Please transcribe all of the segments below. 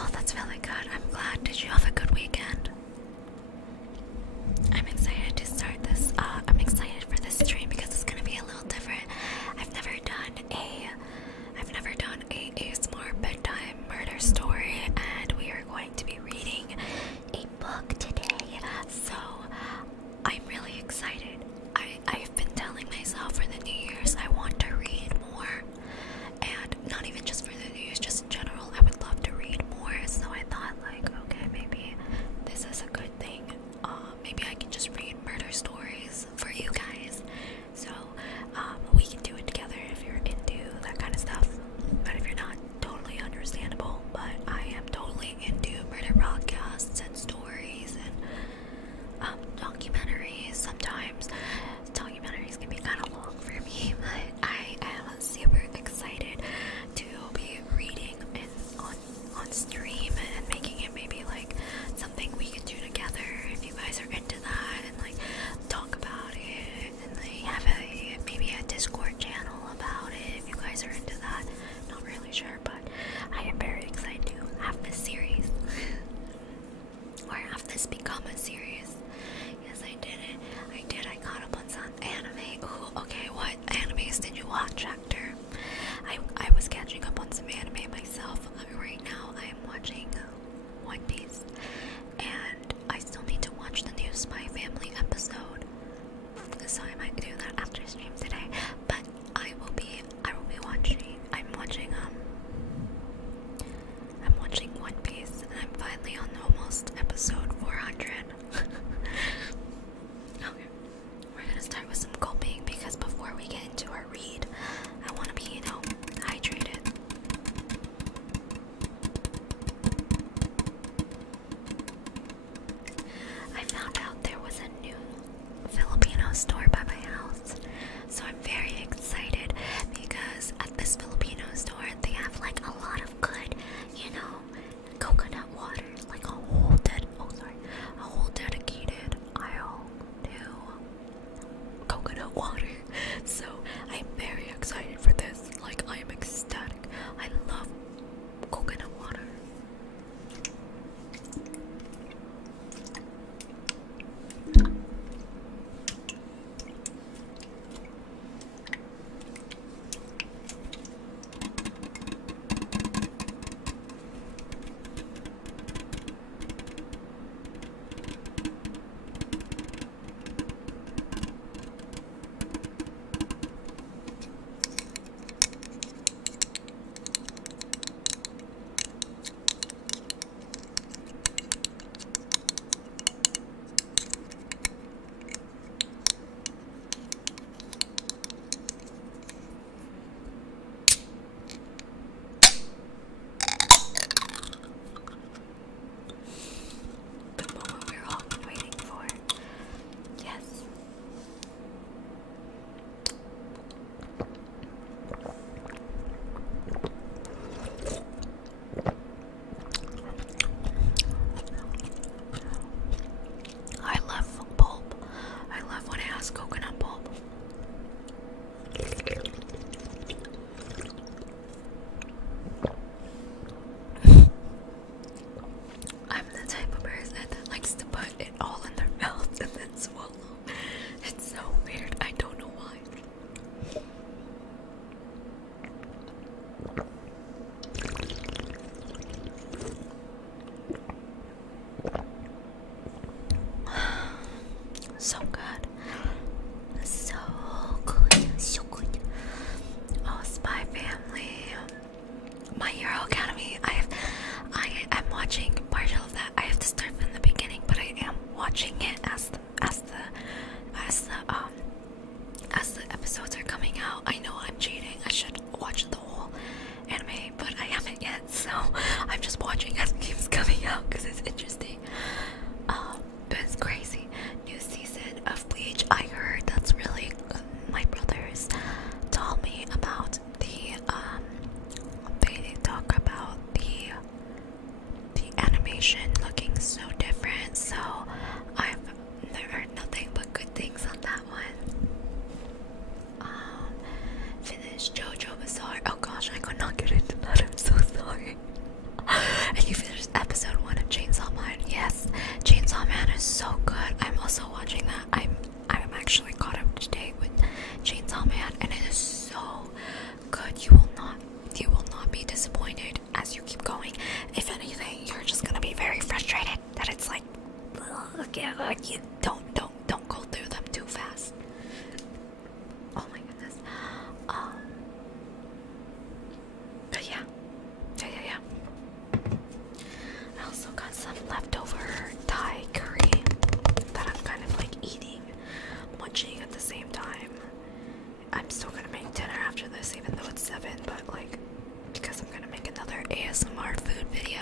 Oh, that's really good. I'm glad. Did you have a good weekend? I'm excited to start this. I'm excited for this stream because it's gonna be a little different. I've never done a ASMR bedtime murder story, and we are going to be reading a book today. So I'm really excited. I've been telling myself for the New Year's I want to read more, and not even just for the New Year's, just in general. I would love to read more. So I thought, like, okay, maybe this is a good thing. Maybe I can just read murder stories for you guys. So we can do it together if you're into that kind of stuff. But if you're not, totally understandable. But I am totally into murder podcasts and stories and documentaries. Sometimes documentaries can be kind of long for me, but I am super excited to be reading on stream and making it maybe like something we can do together if you guys are into that, and like talk about it, and like have maybe a Discord channel about it if you guys are into that. Not really sure, but I am very excited to have this series or have this become a series. Yes, I did it. I caught up on some anime. Ooh, okay, what animes did you watch, Hector? I was catching up on some anime myself. Right now I am watching One Piece, and I still need to watch the new Spy Family episode, so I might do that after stream today. But I will be I'm watching One Piece, and I'm finally on almost episode 400. Okay, we're gonna start with some gulping because before we get into our read, I want to be, hydrated. I found out there was a new Filipino store by my house, so I'm very excited because at this Filipino store they have like a lot of good, coconut water, like a whole dedicated aisle to coconut water. So I'm very excited for this. Like, I am ecstatic. I love coconut water. The moment we're all been waiting for. Yes. I love pulp. I love when it has coconut pulp. I'm the type of person that likes to put it all in their mouth and then swallow. It's so weird. I don't know why. So good. So good. So good. Oh, Spy Family. My Hero Academy. I'm watching partial of that. I have to start from the beginning, but I am watching it as the episodes are coming out. I know I'm cheating. I should watch the whole anime, but I haven't yet, so I'm just watching as it keeps coming out because it's interesting. But it's crazy. New season of Bleach. I heard that's really good. My brothers told me about they talk about the animation looking so different, so I've heard nothing but good things on that one. Finished JoJo Bizarre. Oh gosh, I could not get into that. I'm so sorry. And you finished if anything, you're just gonna be very frustrated that it's like, okay, like you don't go through them too fast. Oh my goodness. But yeah. I also got some leftover Thai curry that I'm kind of like eating, munching at the same time. I'm still gonna make dinner after this, even though it's 7, but like, because I'm gonna make another ASMR food video.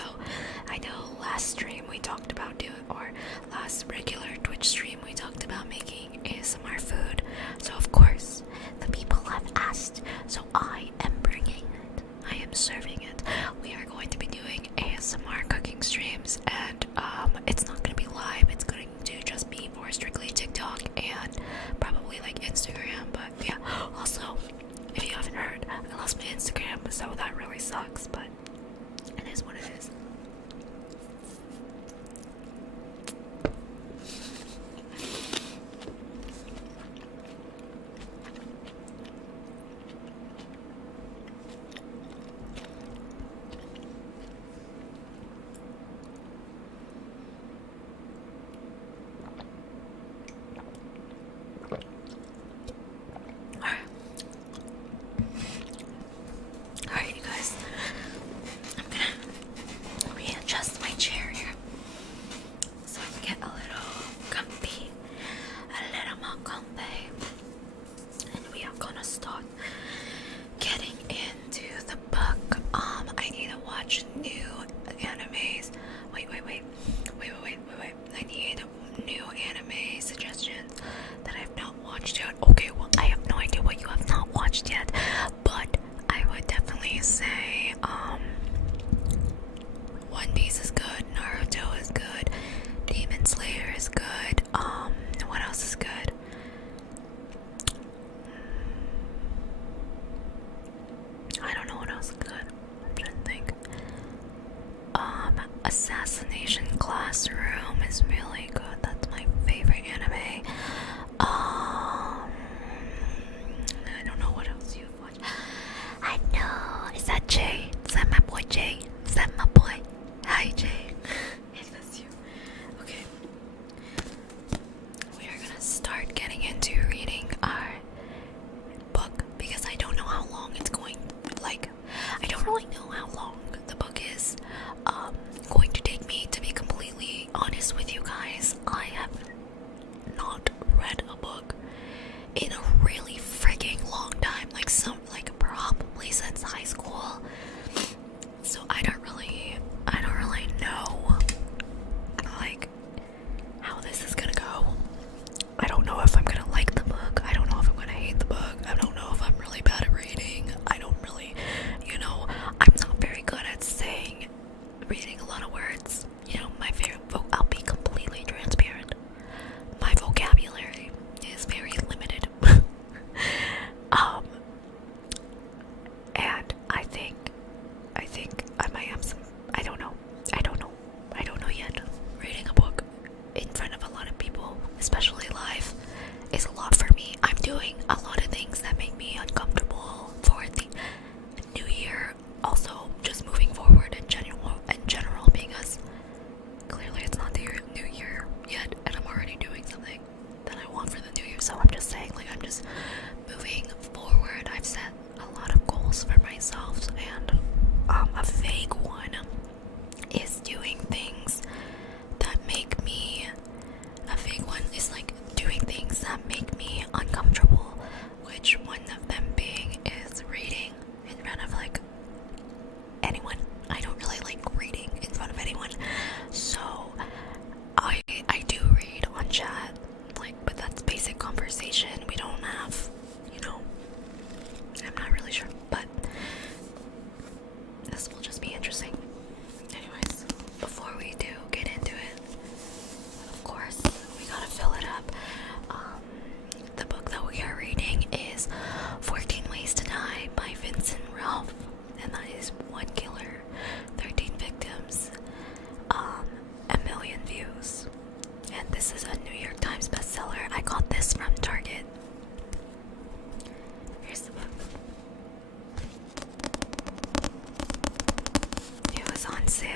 I know last stream we talked about doing, or last regular Twitch stream we talked about making ASMR food. So of course, the people have asked, so I am bringing it. I am serving it. We are going to be doing ASMR cooking streams, and it's not going to be live. It's going to just be for strictly TikTok and probably like Instagram. But yeah, also, if you haven't heard, I lost my Instagram, so that really sucks, but it is what it is. Alright, you guys. I'm gonna readjust my chair here so I can get a little comfy, a little more comfy. And we are gonna start getting into the book. I need to watch new animes. Wait. I need new anime suggestions that I have not watched yet. Okay, well, I have no idea what you have not watched yet, but I would definitely say, One Piece is good, Naruto is good, Demon Slayer is good, what else is good? I don't know what else is good. I'm trying to think. Assassination Classroom is really good. That's my favorite anime. I don't know what else you've watched. I know. Is that Jay? Is that my boy Jay? Is that my boy? Hi Jay. If that's you. Okay. We are gonna start getting into reading our book because I don't know how long it's going. Like, I don't really know how long the book is going to take me, to be completely honest with you guys. I have not read a book in a really freaking long time, like probably since high school. So I don't really know like how this is gonna go. I don't know if I'm gonna like the book. I don't know if I'm gonna hate the book. I don't know if I'm really bad at reading. I don't really, I'm not very good at reading a lot of words. My favorite I'll be completely transparent. My vocabulary is very limited. And I think I might have some, I don't know yet. Reading a book in front of a lot of people, especially live, is a lot for me. I'm doing a lot of things that make me uncomfortable for the new year. Also, just moving forward in general being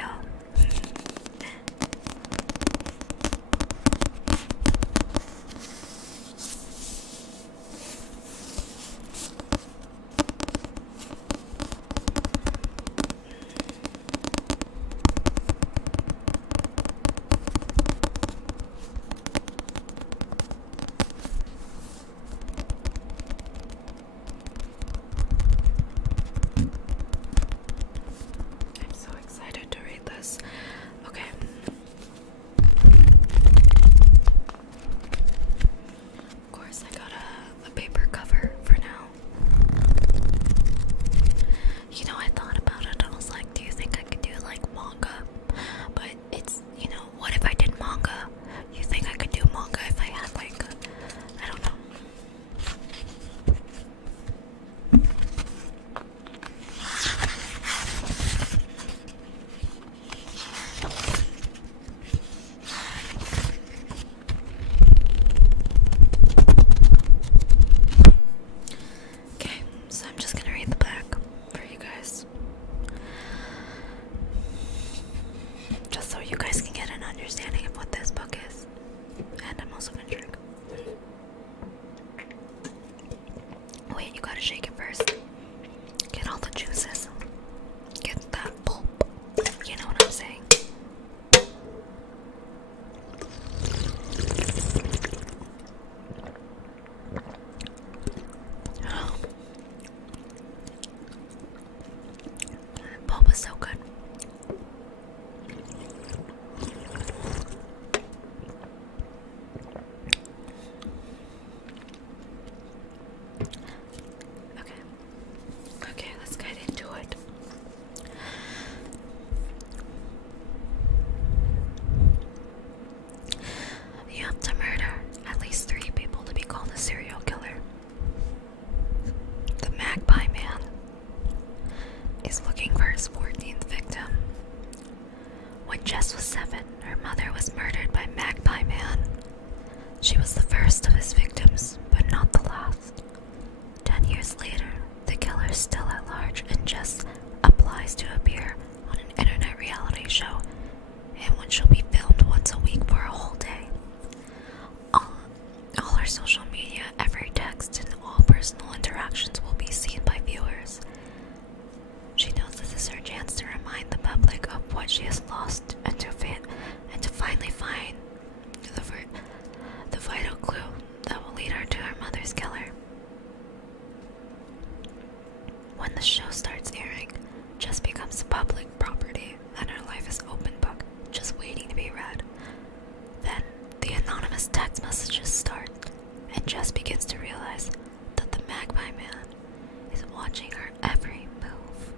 video. I'm so excited to read this. Okay. Of course, I got a paper cover for now. You know, I thought about it. I was like, do you think I could do like manga? But it's, you know, what if I did manga? You think I could do manga if I had like, I don't know. Okay, so I'm just gonna read the back for you guys. Just so you guys can get an understanding of what this book is. And I'm also gonna drink. Wait, you gotta shake it first. Get all the juices. Get that pulp. You know what I'm saying? Pulp is so good. Okay, let's get into it. You have to murder at least 3 people to be called a serial killer. The Magpie Man is looking for his 14th victim. When Jess was 7, her mother was murdered by Magpie Man. She was the first of his victims, but not the last. 10 years later, the killer is still at large and Jess applies to appear on an internet reality show, and when she'll be filmed once a week for a whole day. All her social media, every text, and all personal interactions will be seen by viewers. She knows this is her chance to remind the public of what she has lost and to finally find the vital clue that will lead her to her mother's killer. When the show starts airing, Jess becomes public property and her life is open book, just waiting to be read. Then the anonymous text messages start, and Jess begins to realize that the Magpie Man is watching her every move.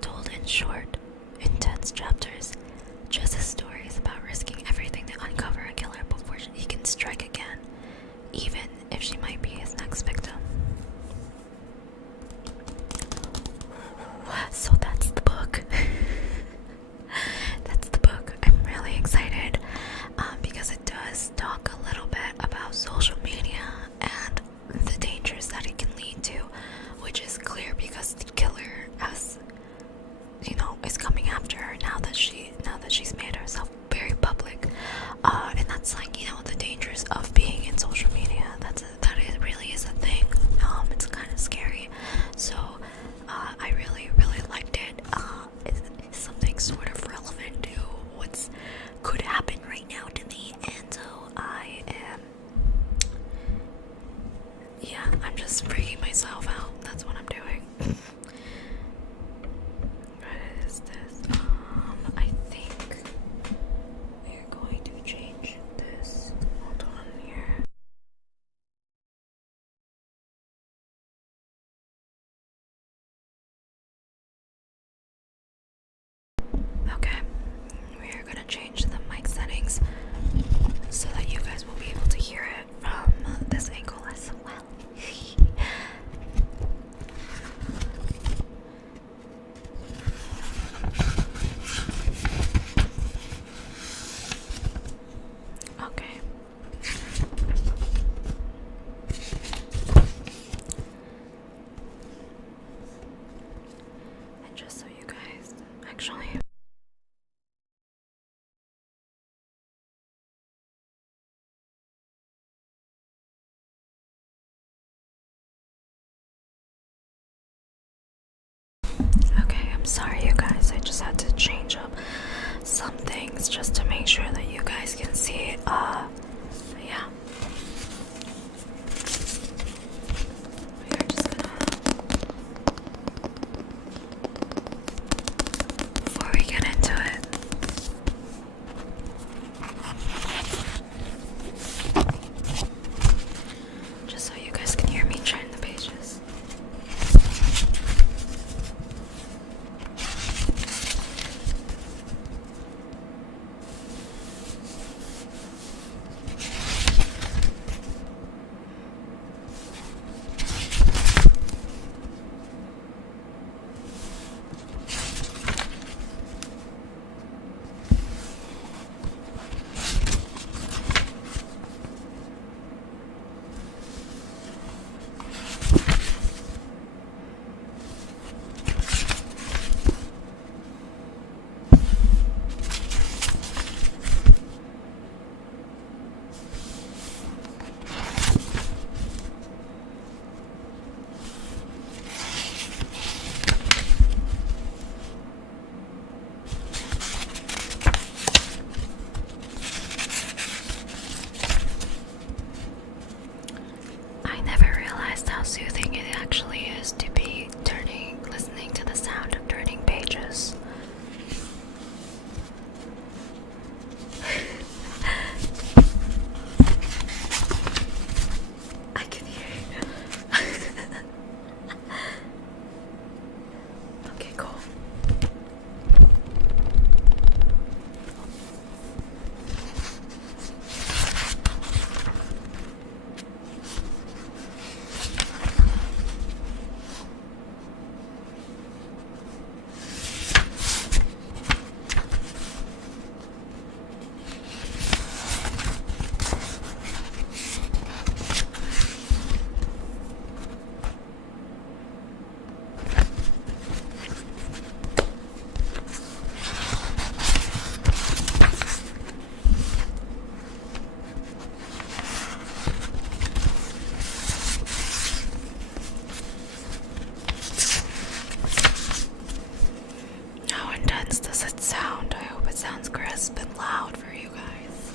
Told in short, intense chapters, Jess's story is about risking everything to uncover a killer before he can strike again, even if she might be his next victim. So that's the book. That's the book. I'm really excited because it does talk a little bit about social media and the dangers that it can lead to, which is clear because the killer has, you know, is coming after her now that she's made herself very public, and that's like, you know, the dangers of being in social media. That really is a thing. It's kind of scary. So I really liked it. It's something sort of relevant to what's could happen right now to me, and so I'm just freaking myself out. That's what I'm doing. What is this? I think we're going to change this. Hold on here. sorry, you guys. I just had to change up some things just to make sure that you guys can see. Yeah. We are just gonna, before we get into it, just so you guys can hear me turn the pages. I never realized how soothing it actually is to be listening to the sound of turning pages. I can hear you. Okay, cool. How intense does it sound? I hope it sounds crisp and loud for you guys.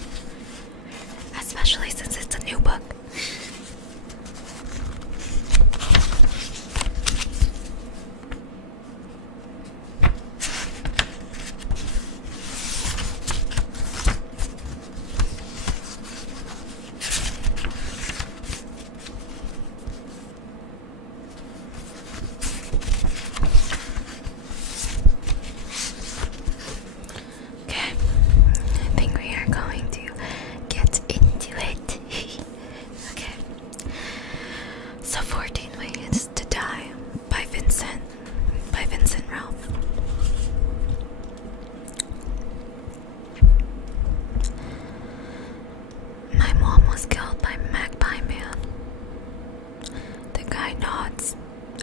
Especially since it's a new book. Okay, I think we are going to get into it. Okay, so 14 Ways to Die by Vincent Ralph. My mom was killed by Magpie Man. The guy nods,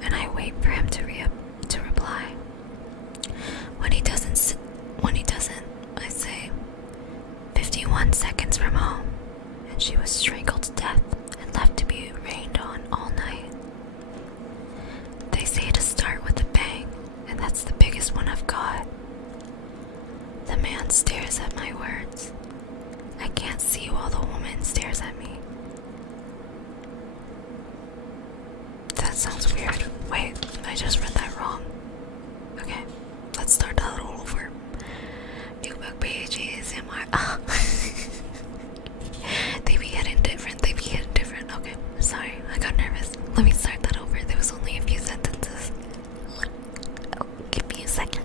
and I wait for him to reply. When he doesn't, I say, 51 seconds from home, and she was strangled to death and left to be rained on all night. They say to start with a bang, and that's the biggest one I've got. The man stares at my words. I can't see while the woman stares at me. That sounds weird. Wait, I just read that wrong. Okay, let's start that all over. New book pages and more. They be hitting different. Okay, sorry, I got nervous. Let me start that over. There was only a few sentences. Oh, give me a second.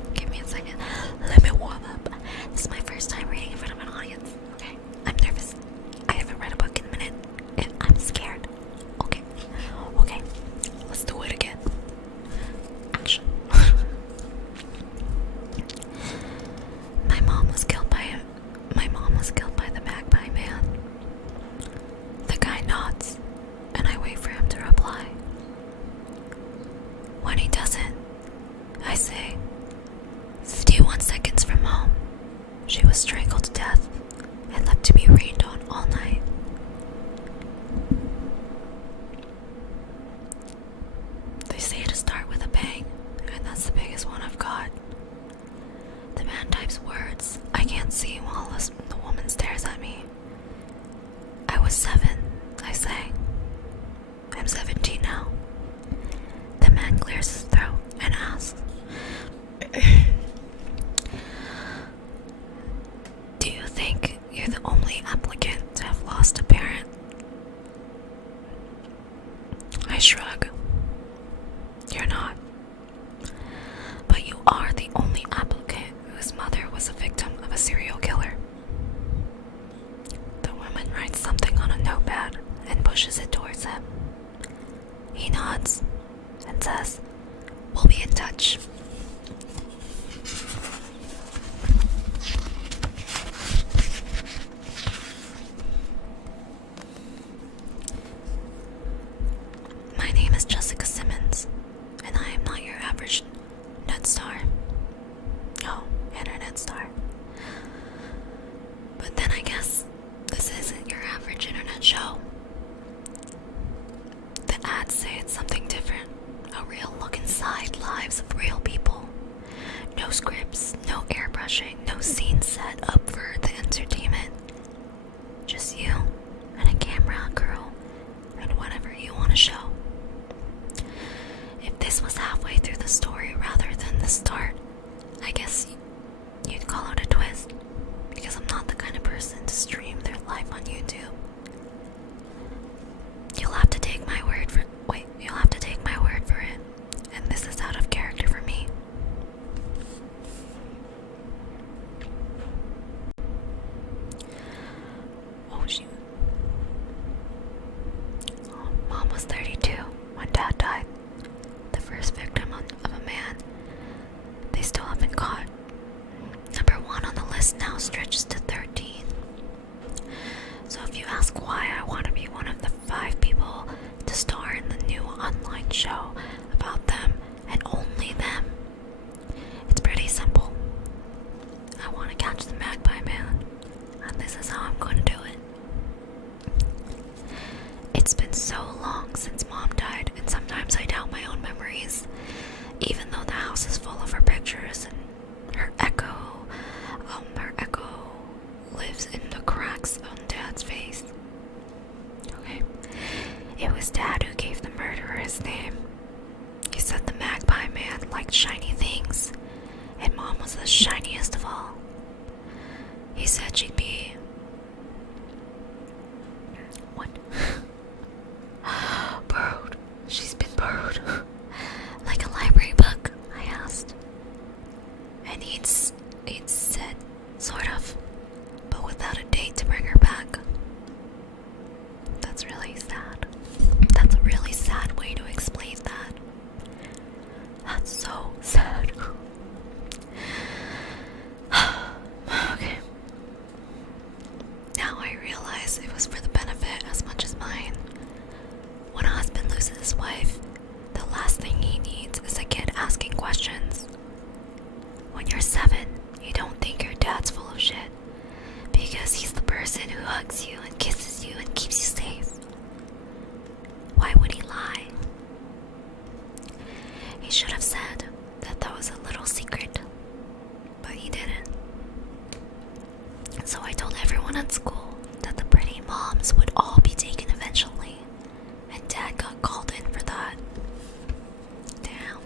Let me warm up. This is my first time reading in front of an audience. Okay, I'm nervous. I haven't read a book in a minute, and I'm scared. Okay, let's do it again. Action. My mom was killed by the Magpie Man. The guy nods, and I wait for him to reply. When he doesn't, I say, 51 seconds from home, she was strangled to death and left to be rained on all night. They say to start with a bang, and that's the biggest one I've got. man types words I can't see while the woman stares at me. I was 7, I say. I'm 17 now. The man clears his throat and asks, do you think you're the only applicant to have lost a parent? I shrug. You're not. But you are the only applicant whose mother was a victim of a serial killer. The woman writes something on a notepad and pushes it towards him. He nods and says, we'll be in touch. My name is Jessica Simmons, and I am not your average net star. Oh, internet star. But then I guess this isn't your average internet show. The ads say it's something different. A real look inside lives of real people. No scripts, no airbrushing, no scene set up for the entertainment. Just you and a camera, girl, and whatever you want to show. If this was halfway through the story rather than the start, I guess you'd call it a twist, because I'm not the kind of person to stream their life on YouTube. You'll have to take my word for it, and this is out of character for me. Oh shoot. Mom was 32 when Dad died. The first victim of a man they still haven't caught. Number 1 on the list now stretches to 13. So if you ask why I want to be one of the 5 people to star in the new online show about them and only them, it's pretty simple. I want to catch the Magpie Man, and this is how I'm going to do it. It's been so long since Mom died, and sometimes I doubt my own memories, even though the house is full of her pictures and her echo lives in the cracks on Dad's face. Okay. It was Dad who gave the murderer his name. He said the Magpie Man liked shiny things, and Mom was the shiniest of all. He said she'd be... What? Borrowed. She's been borrowed. Like a library book, I asked. And he'd said, sort of, but without a date to bring her back. That's really sad. That's a really sad way to explain that. That's so sad. Okay. Now I realize it was for the benefit as much as mine. When a husband loses his wife, the last thing he needs is a kid asking questions. When you're 7, you don't think your dad's full of shit, because he's the person who hugs you and kisses you and keeps you safe. Why would he lie? He should have said that was a little secret, but he didn't. So I told everyone at school that the pretty moms would all be taken eventually, and Dad got called in for that. Damn.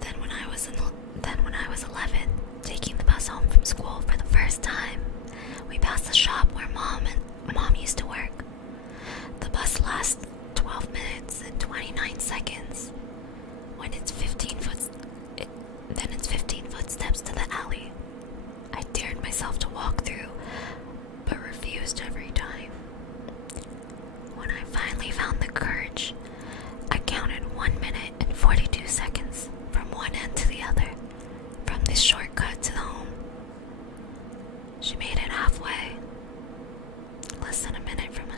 Then when I was 11, taking the bus home from school for the first time, we passed the shop where Mom used to work. The bus lasts 12 minutes and 29 seconds. Then it's 15 footsteps to the alley. I dared myself to walk through, but refused every time. When I finally found the courage, I counted 1 minute and 42 seconds from one end to the other, from this shortcut to the home. She made it halfway, less than a minute from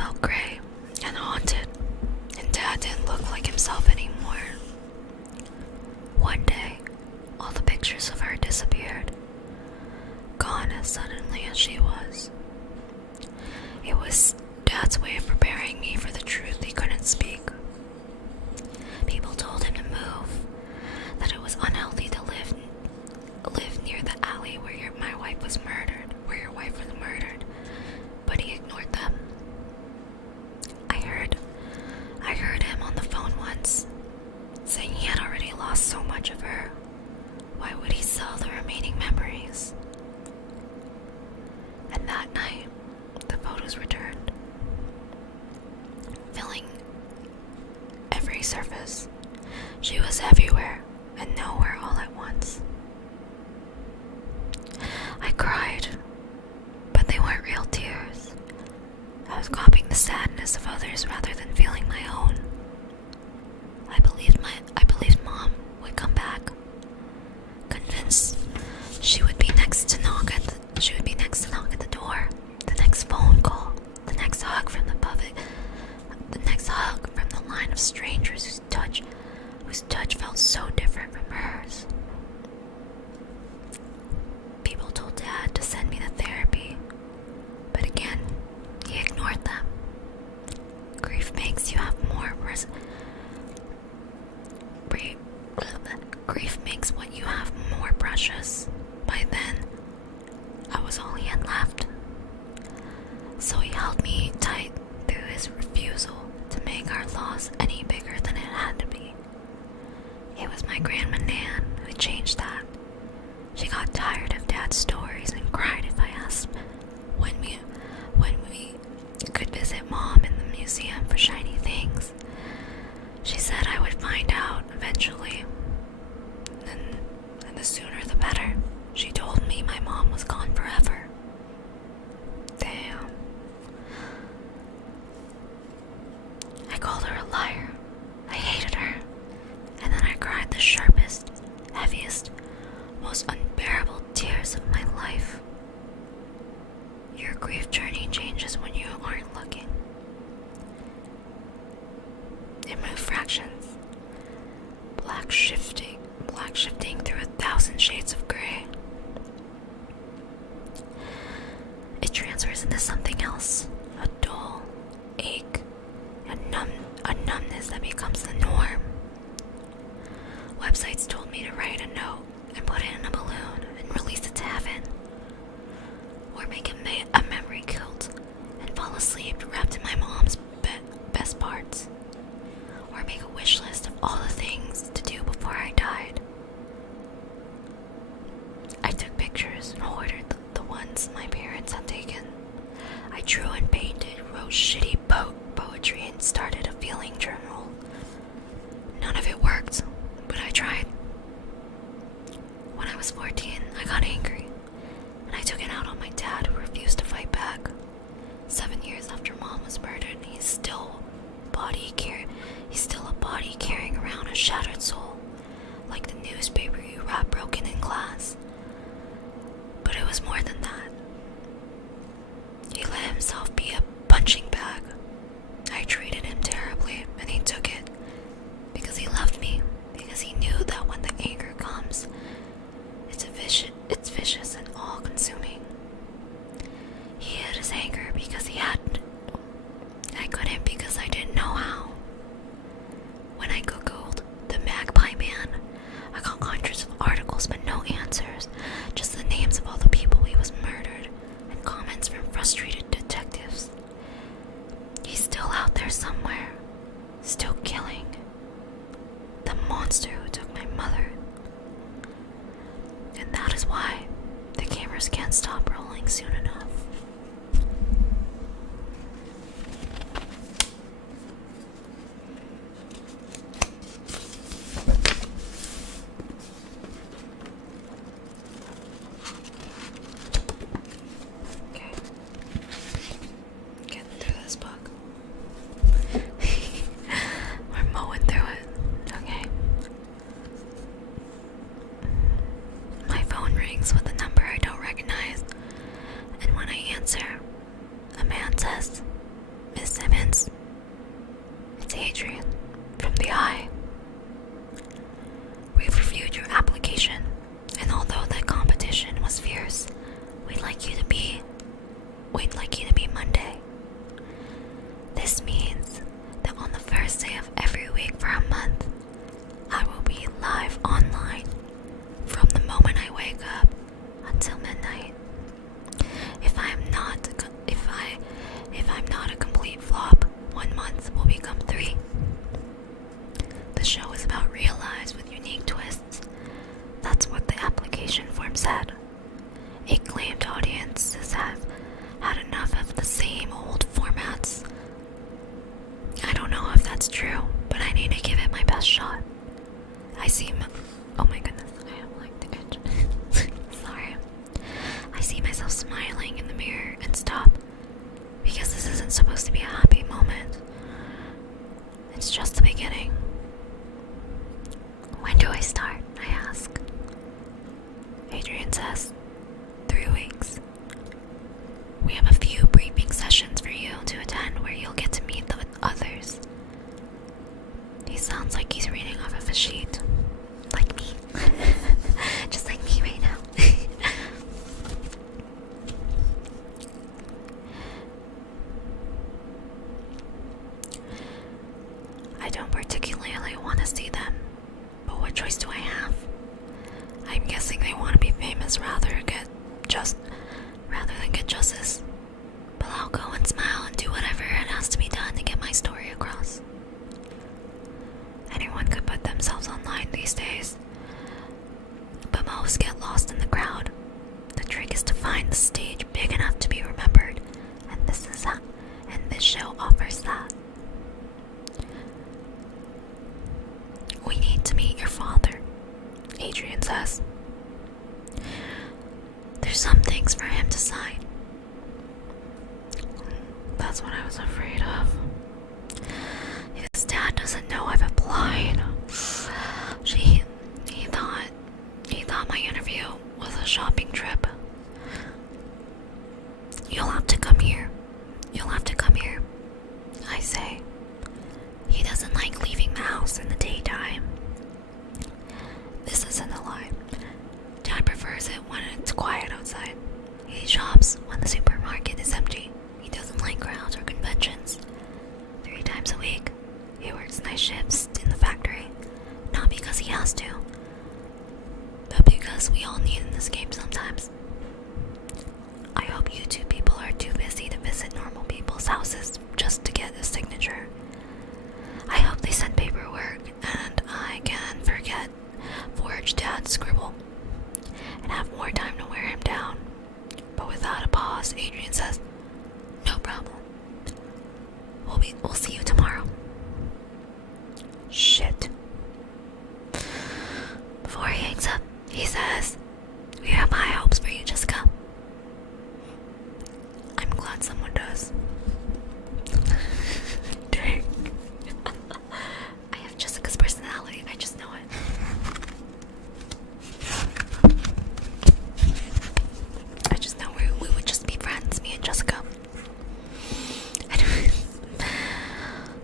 felt gray and haunted, and Dad didn't look like himself anymore. One day, all the pictures of her disappeared, gone as suddenly as she was. It was Dad's way of preparing me for the truth he couldn't speak. People told him to move, that it was unhealthy to live near the alley where my wife was murdered, but he ignored them. I heard him on the phone once, saying he had already lost so much of her. Why would he sell the remaining memories? And that night, the photos returned, filling every surface. She was everywhere and nowhere all at once. I cried, but they weren't real tears. I was copying the sadness of others rather than feeling my own. I believed Mom would come back, convinced she would be next to knock at the door, the next phone call, the next hug from the line of strangers whose touch felt so different from hers. People told Dad to send me to therapy, but again, he ignored them. Grief makes what you have more precious. By then, I was all he had left. So he held me tight through his refusal to make our loss any bigger than it had to be. It was my grandma Nan who changed that. She got tired of Dad's stories and cried if I asked when we could visit Mom in the museum for shiny things. She said I would find out eventually, and the sooner the better. She told me my mom was gone forever. Damn. I called her a liar. I hated her. And then I cried the sharpest, heaviest, most unbearable tears of my life. Your grief journey changes when you aren't looking. It moved fractions, black shifting through 1,000 shades of gray. It transfers into something else, a dull ache, a numbness that becomes the norm. Websites told me to write a note and put it in a balloon and release it to heaven, or make a memory quilt and fall asleep wrapped in my mom's best parts, or make a wish list of all the things to do before I died. I took pictures and ordered the ones my parents had taken. I drew and painted, wrote shitty poetry, and started a feeling journal. None of it worked, but I tried. When I was 14, I got angry, and I took it out on my dad, who refused to fight back. 7 years after Mom was murdered, he's still a body carrying around a shattered soul, like the newspaper you wrap broken in glass. But it was more than that. He let himself be a punching bag. I treated him terribly, and he took it because he loved me, because he knew that when the anger comes, it's vicious and all-consuming. He hid his anger because he had to. I couldn't because I didn't know how. When I googled the Magpie Man, I got hundreds of articles but no answers, just the names of all the people he was murdered and comments from frustrated detectives. He's still out there somewhere, still killing. The monster who took my mother. And that is why the cameras can't stop rolling soon enough. Okay. Getting through this book. We're mowing through it. Okay. Adrian, from the Eye. We've reviewed your application, and although the competition was fierce, we'd like you to be Monday. This means that on the first day of every week for a month, I will be live online from the moment I wake up until midnight. If I'm not a complete flop, 1 month will become 3. The show is about real lives with unique twists. That's what the application form said. It claimed audiences have had enough of the same old formats. I don't know if that's true, but I need to give it my best shot. Oh my goodness, I have like the itch. Sorry. I see myself smiling in the mirror and stop, because this isn't supposed to be a happy moment. It's just the beginning. When do I start? I ask. Adrian says, 3 weeks. We have a few briefing sessions for you to attend where you'll get to meet the others. He sounds like he's reading off of a sheet. Like me. Just like me right now. I don't particularly want to see them, but what choice do I have? I'm guessing they want to be famous rather than get justice. But I'll go and smile and do whatever it has to be done to get my story across. Anyone could put themselves online these days, but most get lost in the crowd. The trick is to find the stage big enough to be remembered, and this show offers that. We need to meet your father, Adrian says. There's some things for him to sign. That's what I was afraid of. His dad doesn't know I've applied. He thought my interview was a shopping trip. You'll have to come here, I say. He doesn't like leaving the house in the daytime. This isn't a lie. Dad prefers it when it's quiet outside. He shops when the supermarket is empty. He doesn't like crowds or conventions. 3 times a week, he works night shifts in the factory. Not because he has to, but because we all need an escape sometimes. I hope you 2 people are too busy to visit normal people's houses just to get a signature. I hope they send paperwork and I can forge Dad's scribble and have more time to wear him down. But without a pause, Adrian says, no problem. We'll see you tomorrow. Shit. Before he hangs up, he says, we have high hopes for you, Jessica. I'm glad someone does. Dang. I have Jessica's personality, I just know it. I just know we would just be friends, me and Jessica.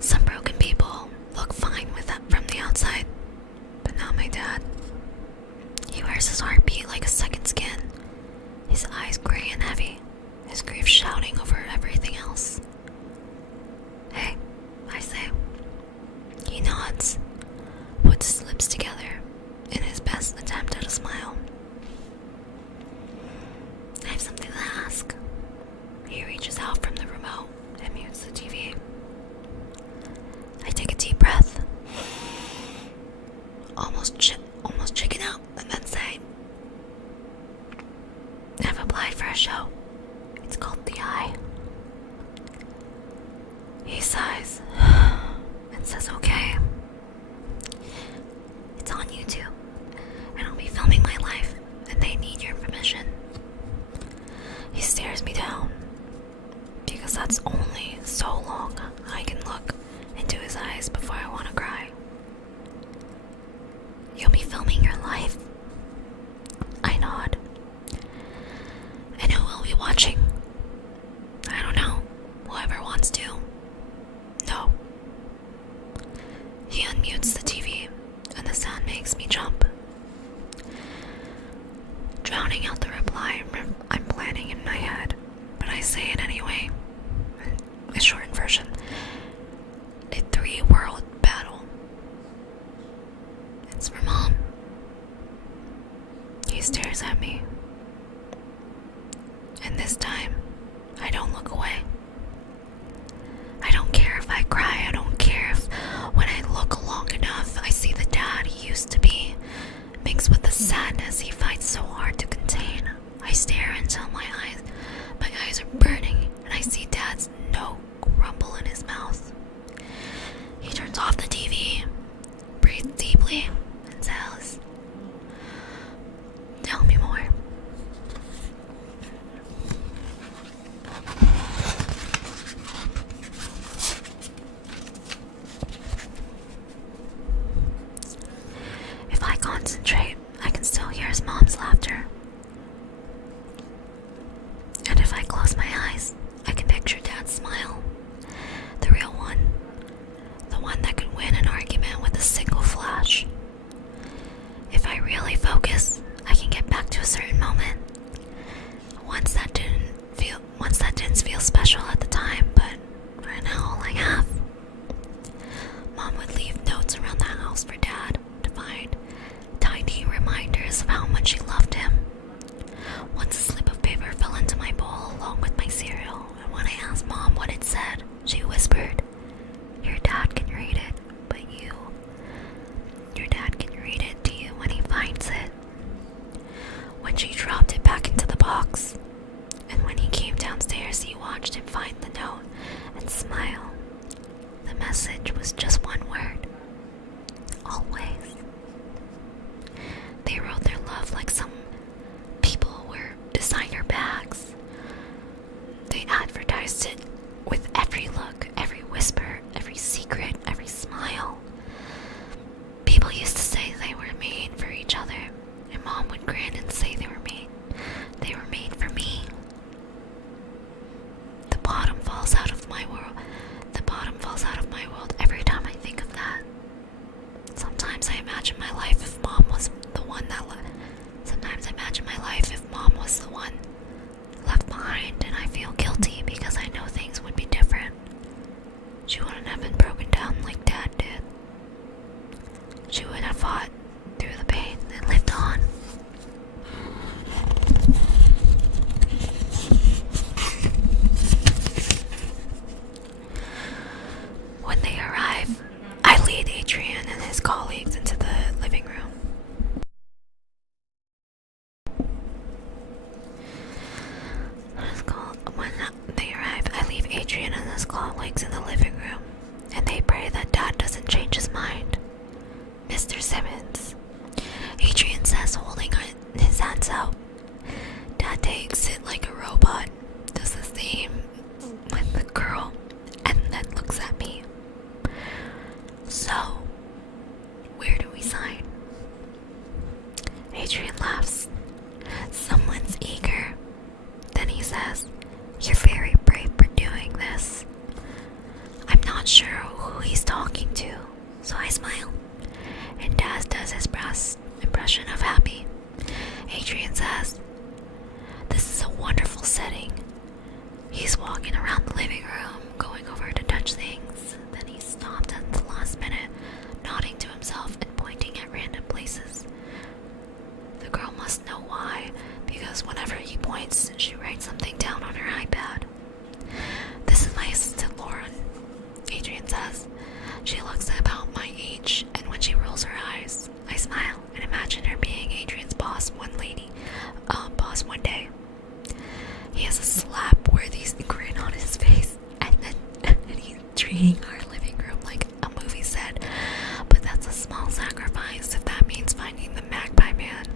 Some broken people look fine with that from the outside, but not my dad. He wears his concentrate, I can still hear his mom's laughter. And if I close my eyes, I can picture Dad's smile. The real one. The one that could win an argument with a single flash. If I really focus, I can get back to a certain moment. Once that didn't feel special at the time, but right now all I have. Mom would leave notes around the house for Dad to find tiny reminders of how much she loved him. Once a slip of paper fell into my bowl along with my cereal, and when I asked Mom what it said, she whispered, "Your dad can read it, but your dad can read it to you when he finds it." When she dropped it back into the box, and when he came downstairs, he watched him find the note and smile. The message was just one word: always. They wrote their love like some people were designer bags. They advertised it with every look, every whisper, every secret, every smile. People used to say they were made for each other, and Mom would grin and say they were made for me. The bottom falls out of my world. The bottom falls out of my world every time I think of that. Sometimes I imagine my life if Mom was the one left behind, and I feel guilty because I know things would be different. She wouldn't have been broken down like Dad did. She would have fought through the pain and lived on. When they arrive, I lead Adrian and his colleagues into the living room. When they arrive, I leave Adrian and his colleagues in the living room, and they pray that Dad doesn't change his mind. "Mr. Simmons," Adrian says, holding his hands out. Dad takes it like a robot, does the same with the girl, and then looks at me. "So, where do we sign?" Adrian laughs. "Someone's eager." Then he says, "You're very brave for doing this." I'm not sure who he's talking to, so I smile. And Dad does his best impression of happy. Adrian says, "This is a wonderful setting." He's walking around the living room, going over to touch things. Then he stopped at the last minute, nodding to himself and pointing at random places. The girl must know why, because whenever he points, she writes something down on her iPad. "This is my assistant, Lauren," Adrian says. She looks about my age, and when she rolls her eyes, I smile and imagine her being Adrian's boss one day. He has a slap-worthy grin on his face, and he's treating our living room like a movie set. But that's a small sacrifice if that means finding the Magpie Man.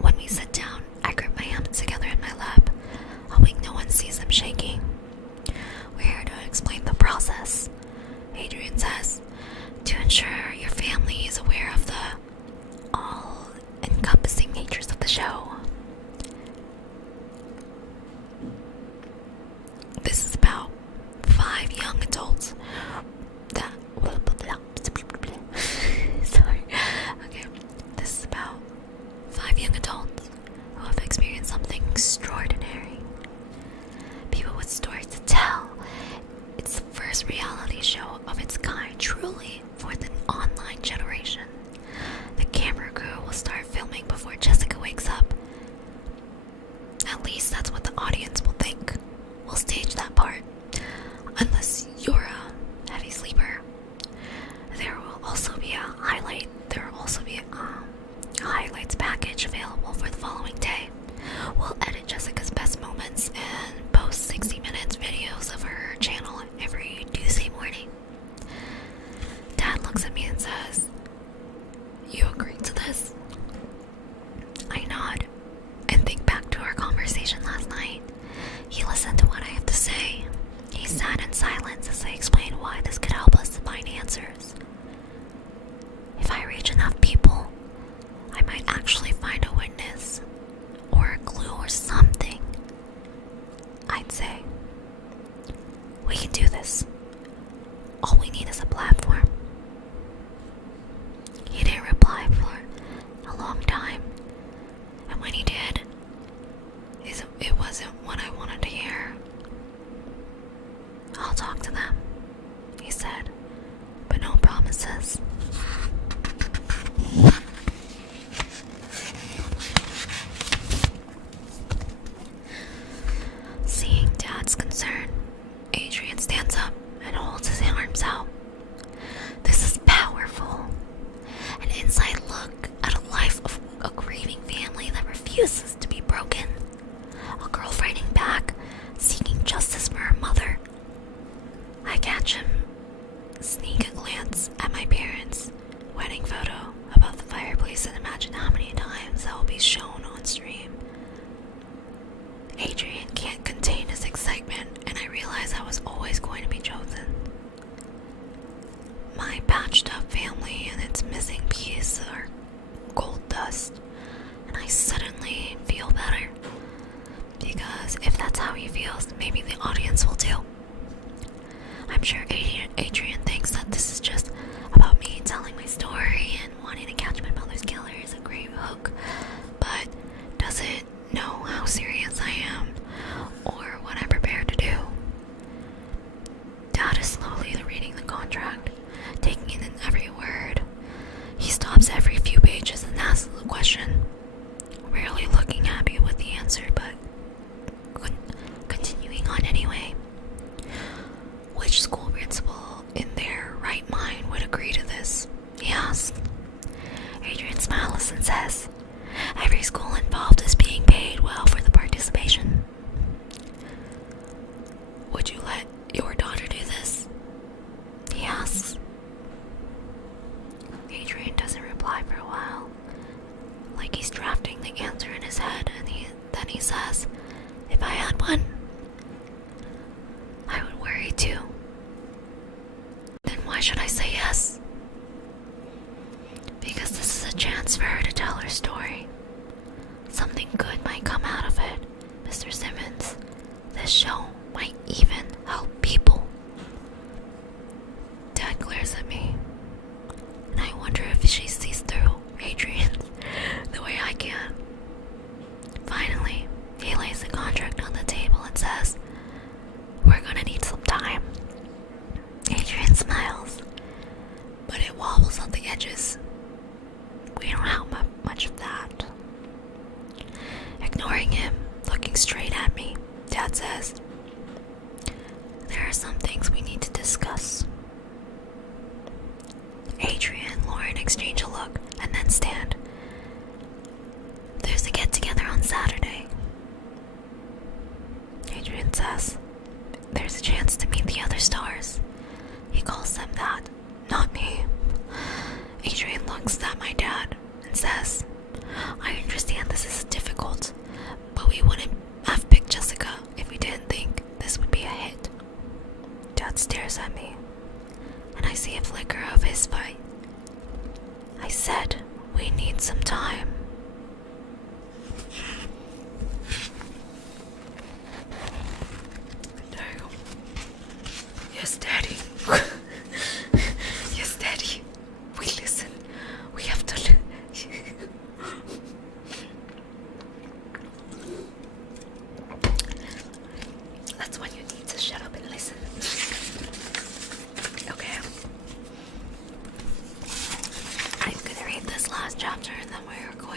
When we sit down, I grip my hands together in my lap, hoping no one sees them shaking. "We're here to explain the process," Adrian says, "to ensure your family is aware of the all-encompassing natures of the show. This is about 5 young adults that sorry. Okay. This is about 5 young adults who have experienced something extraordinary. People with stories to tell. It's the first reality show of its kind, truly, for the online generation. The camera crew will start filming before Jessica wakes up. At least that's what the audience will think. We'll stage that part, unless you're a heavy sleeper. There will also be a highlights package available for the following day. We'll edit Jessica's best moments and post 60 minutes videos of her channel every Tuesday morning. Dad looks at me and says, "You agree to this?" I nod and think back to our conversation last night. He listened to what I have to say. He sat in silence as I explained why this could help us to find answers. If I reach enough people, All we need is a platform. He didn't reply for a long time, and when he did, it wasn't what I wanted to hear. I'll talk to them, he said, but no promises. Seeing Dad's concern, Adrian stands up and holds his arms out. This is powerful. An inside look at a life of a grieving family that refuses to be broken. A girl fighting back, seeking justice for her mother. I catch him sneak a glance at my parents' wedding photo above the fireplace and imagine how many times that will be shown on stream. Adrian can't contain his excitement, and I realize I was always going to be chosen. My patched up family and its missing piece are gold dust, and I suddenly feel better. Because if that's how he feels, maybe the audience will too. I'm sure Adrian thinks that this is just about me telling my story and wanting to catch my mother's killer is a great hook, but doesn't know how serious I am or what I'm prepared to do. Dad is slowly reading the contract, taking in every word. He stops every few pages and asks a question, rarely looking at me with the answer, but continuing on anyway. Which school principal in their right mind would agree to this? He asks. Adrian smiles and says, every school involved is being paid well for the participation. Would you let your daughter do this? He asks. Adrian doesn't reply for a while, like he's drafting the answer in his head, and then he says, if I had one, I would worry too. Then why should I say yes? Because this is a chance for her to tell her story. Something good might come out of it, Mr. Simmons. This show might even help people. Dad glares at me, and I wonder if she sees through Adrian the way I can. Finally, he lays the contract on the table and says, we're gonna need some time. Adrian smiles, but it wobbles on the edges. We don't have much of that. Ignoring him, looking straight at me, Dad says, there are some things we need to discuss. Adrian and Lauren exchange a look and then stand. There's a get-together on Saturday. Adrian says, there's a chance to meet the other stars. He calls them that, not me. Adrian looks at my dad and says, I understand this is difficult, but we wouldn't have picked Jessica if we didn't think this would be a hit. Dad stares at me, and I see a flicker of his fight. I said, we need some time. Yes, Daddy. Yes, Daddy. We listen. We have to That's when you need to shut up and listen. Okay. I'm gonna read this last chapter and then we're going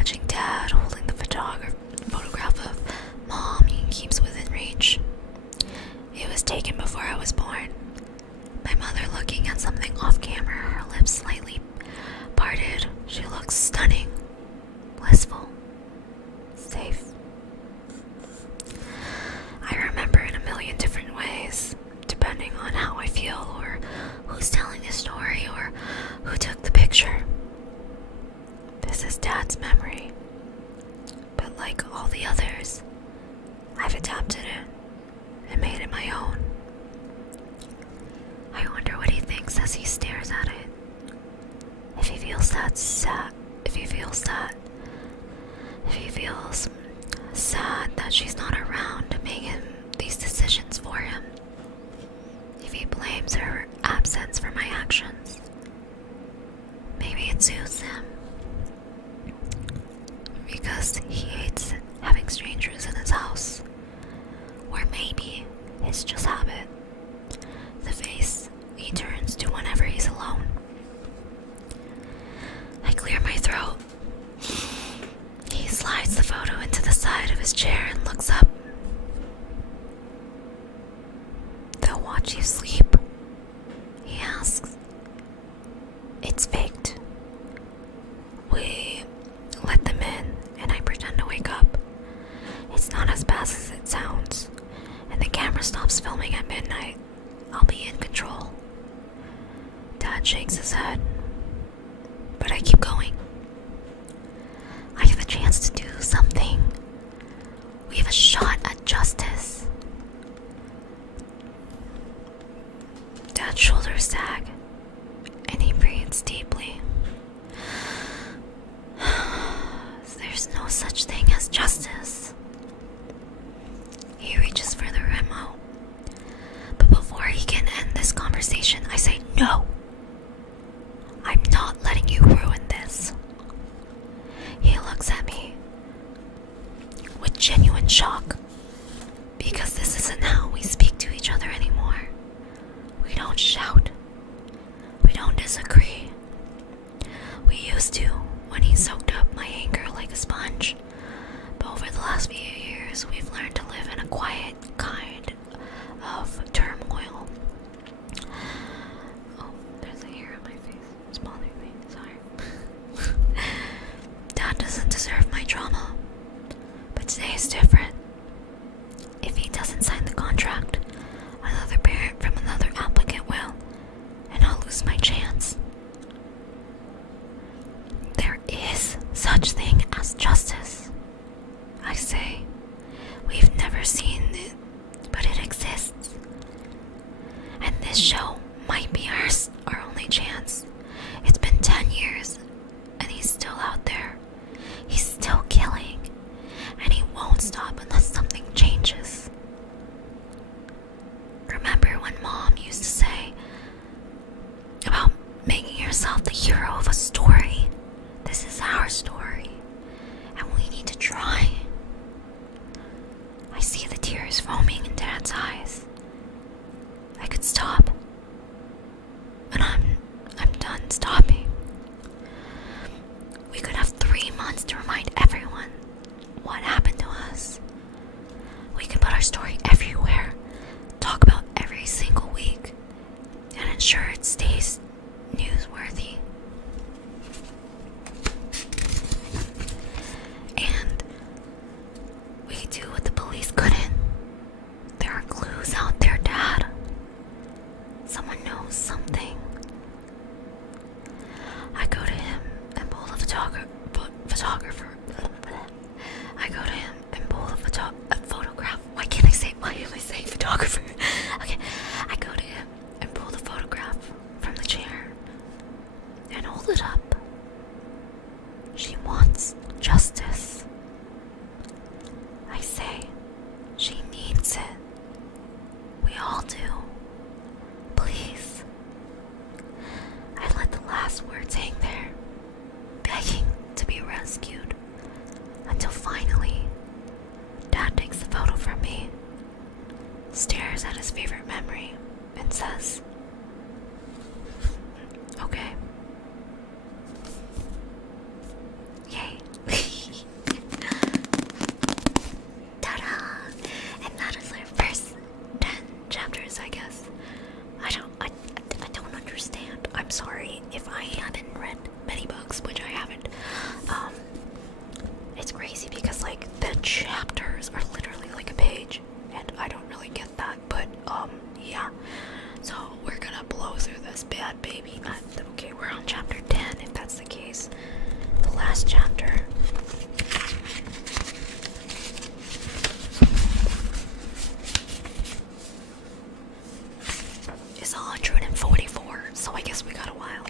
watching Dad holding the photograph of Mom he keeps within reach. It was taken before I was born. My mother looking at something off camera, her lips slightly parted. She looks stunning, blissful, safe. I remember in a million different ways, depending on how I feel or who's telling the story or who took the picture. This is Dad's memory, but like all the others, I've adapted it and made it my own. I wonder what he thinks as he stares at it. If he feels sad, if he feels sad that she's not around to make these decisions for him. If he blames her absence for my actions. Maybe it soothes him. Because he hates having strangers in his house. Or maybe it's just habit. The face he turns to whenever he's alone. I clear my throat. He slides the photo into the side of his chair and looks up. They'll watch you sleep, he asks. It's faked. We let them in and I pretend to wake up. It's not as bad as it sounds, and the camera stops filming at midnight. I'll be in control. Dad shakes his head, but I keep going. I have a chance to do something. We have a shot at justice. Dad's shoulders sag, and he breathes deeply. There's no such thing as justice. He reaches for the remote. But before he can end this conversation, I say no. I'm not letting you ruin this. He looks at me with genuine shock, because this isn't how we speak to each other anymore. We don't shout. We don't disagree. We used to when he soaked up my anger like a sponge. But over the last few years, we've learned to live in a quiet kind of turmoil. Oh, there's a hair on my face. It's bothering me. Sorry. Dad doesn't deserve my drama. But today is different. If he doesn't sign the contract, another parent from another applicant will, and I'll lose my chance. There is such thing as justice, I say. We've never seen it, but it exists. And this show might be our only chance. It's been 10 years, and he's still out there. He's still killing, and he won't stop unless something changes. Remember when Mom used to say about making yourself the hero of a story? This is our story, and we need to try. I see the tears foaming in Dad's eyes. I could stop, but I'm done stopping. We could have 3 months to remind everyone what happened to us. We could put our story everywhere, talk about every single week, and ensure it stays newsworthy. And we could do what the police couldn't. There are clues out there, Dad. Someone knows something. I go to him and pull the photographer. I go to him and pull the photograph. Why am I saying photographer? Okay, I go to him and pull the photograph from the chair and hold it up. She wants justice. I say, she needs it. We all do. Please, as bad, baby. Okay, we're on chapter 10, if that's the case. The last chapter. It's 144, so I guess we got a while.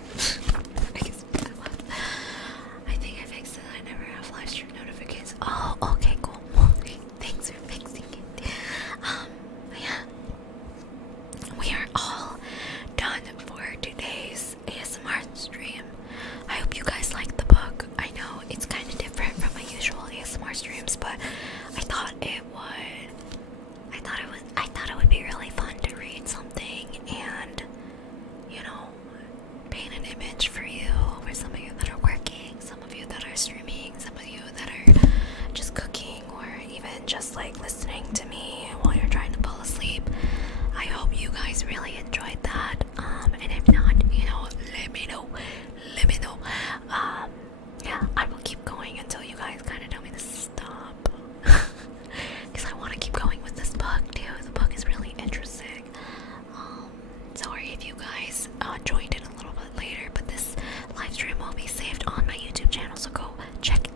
I think I fixed it. I never have live stream notifications. Oh, okay, cool. Okay, thanks for fixing it. Yeah. We are all done for today's ASMR stream. I hope you guys liked the book. I know it's kind of different from my usual ASMR streams, but I thought it would be really fun to read something and, you know, paint an image for you, for some of you that are working, some of you that are streaming, some of you that are just cooking, or even just like listening to me while you're trying to fall asleep. I hope you guys really enjoyed that. And if not, you know, let me know. Yeah, I will keep going until you guys kind of tell me to stop. Because I want to keep going with this book too. The book is really interesting. Sorry if you guys joined in a little bit later, but this live stream will be saved on my YouTube channel, so go check